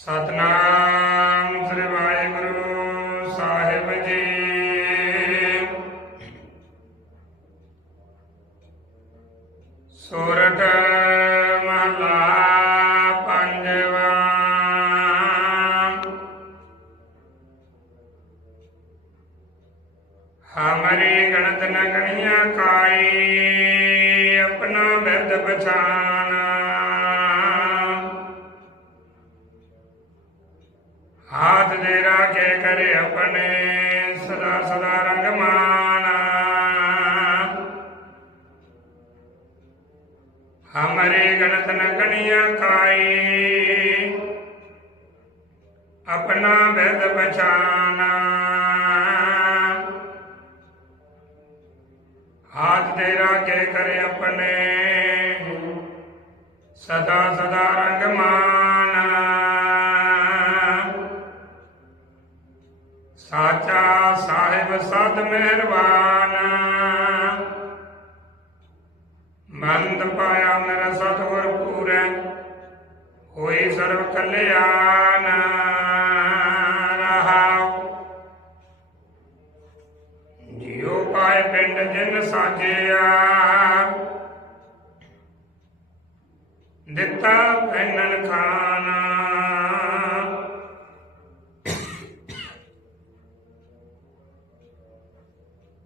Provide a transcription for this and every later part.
ਸਤਨਾਮ ਸ੍ਰੀ ਵਾਹਿਗੁਰੂ ਸਾਹਿਬ ਜੀ। ਸੋਰਠ ਮਹਲਾ ਪੰਜਵਾ। ਹਮਰੀ ਗਣਤ ਨਗਣੀਆਂ ਗਣੀਆਂ ਕਾਈ, ਆਪਣਾ ਬਿਰਦ ਪਛਾਨ ਹਾਥ ਦੇ ਰਾਖੇ ਕਰੇ ਆਪਣੇ ਸਦਾ ਸਦਾ ਰੰਗ ਮਾਨਾ ਹਮਰੇ ਗਣਤ ਨ ਗਣੀਆਂ ਕਾਈ ਆਪਣਾ ਬਿਰਦ ਪਛਾਨਾ ਹਾਥ ਦੇ ਰਾਖੇ ਕਰੇ ਆਪਣੇ ਸਦਾ ਸਾਚਾ ਸਾਹਿਬ ਸਤ ਮਿਹਰਬਾਨ। ਮੰਦ ਪਾਇਆ ਮੇਰਾ ਸਤਿਗੁਰ ਪੂਰੈ, ਹੋਈ ਸਰਬ ਕਲਿਆਣ। ਰਹਾਉ ਜਿਉ ਪਾਏ ਪਿੰਡ ਜਿਨ ਸਾਜਿਆ। ਦਿੱਤਾ ਪੈਨਨ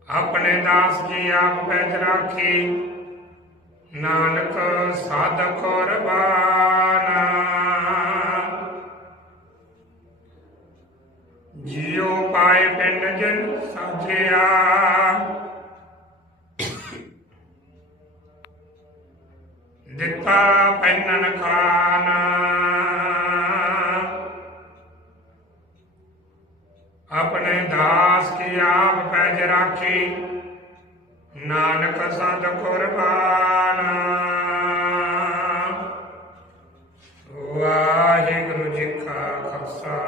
ਆਪਣੇ ਦਾਸ ਜੀ ਆਪ ਪੈਜ ਰਾਖੀ। ਨਾਨਕ ਸਾਧਕ ਕੁਰਬਾਨਾ ਜਿਉ ਪਾਏ ਪਿੰਡ ਜਨ ਸਾਜਿਆ ਦਿੱਤਾ ਪੈਨਨ ਖਾਨਾ ਆਪਣੇ ਦਾਸ ਕੀ ਆਪ ਪੈਜ ਰਾਖੀ। ਨਾਨਕ ਸਤ ਕੁਰਬਾਨ। ਵਾਹਿਗੁਰੂ ਜੀ ਕਾ ਖਾਲਸਾ।